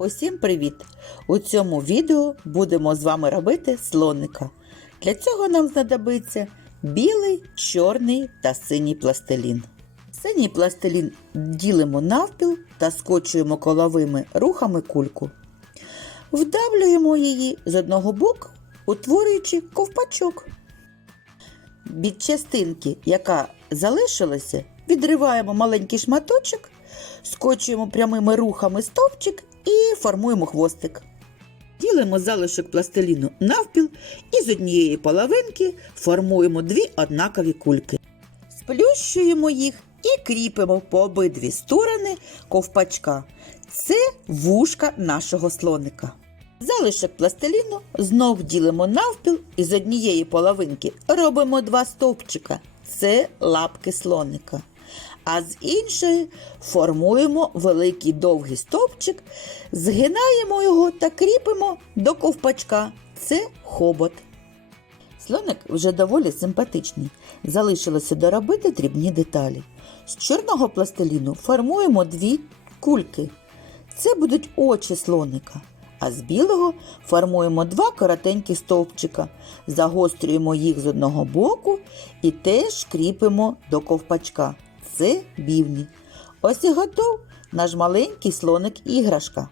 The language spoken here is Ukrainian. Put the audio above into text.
Усім привіт! У цьому відео будемо з вами робити слоника. Для цього нам знадобиться білий, чорний та синій пластилін. Синій пластилін ділимо навпіл та скочуємо коловими рухами кульку. Вдавлюємо її з одного боку, утворюючи ковпачок. Від частинки, яка залишилася, відриваємо маленький шматочок, скочуємо прямими рухами стовпчик і формуємо хвостик. Ділимо залишок пластиліну навпіл і з однієї половинки формуємо дві однакові кульки. Сплющуємо їх і кріпимо по обидві сторони ковпачка. Це вушка нашого слоника. Залишок пластиліну знов ділимо навпіл і з однієї половинки робимо два стовпчика. Це лапки слоника. А з іншої формуємо великий довгий стовпчик, згинаємо його та кріпимо до ковпачка. Це хобот. Слоник вже доволі симпатичний. Залишилося доробити дрібні деталі. З чорного пластиліну формуємо дві кульки. Це будуть очі слоника. А з білого формуємо два коротенькі стовпчика, загострюємо їх з одного боку і теж кріпимо до ковпачка. Це бівні. Ось і готов наш маленький слоник іграшка.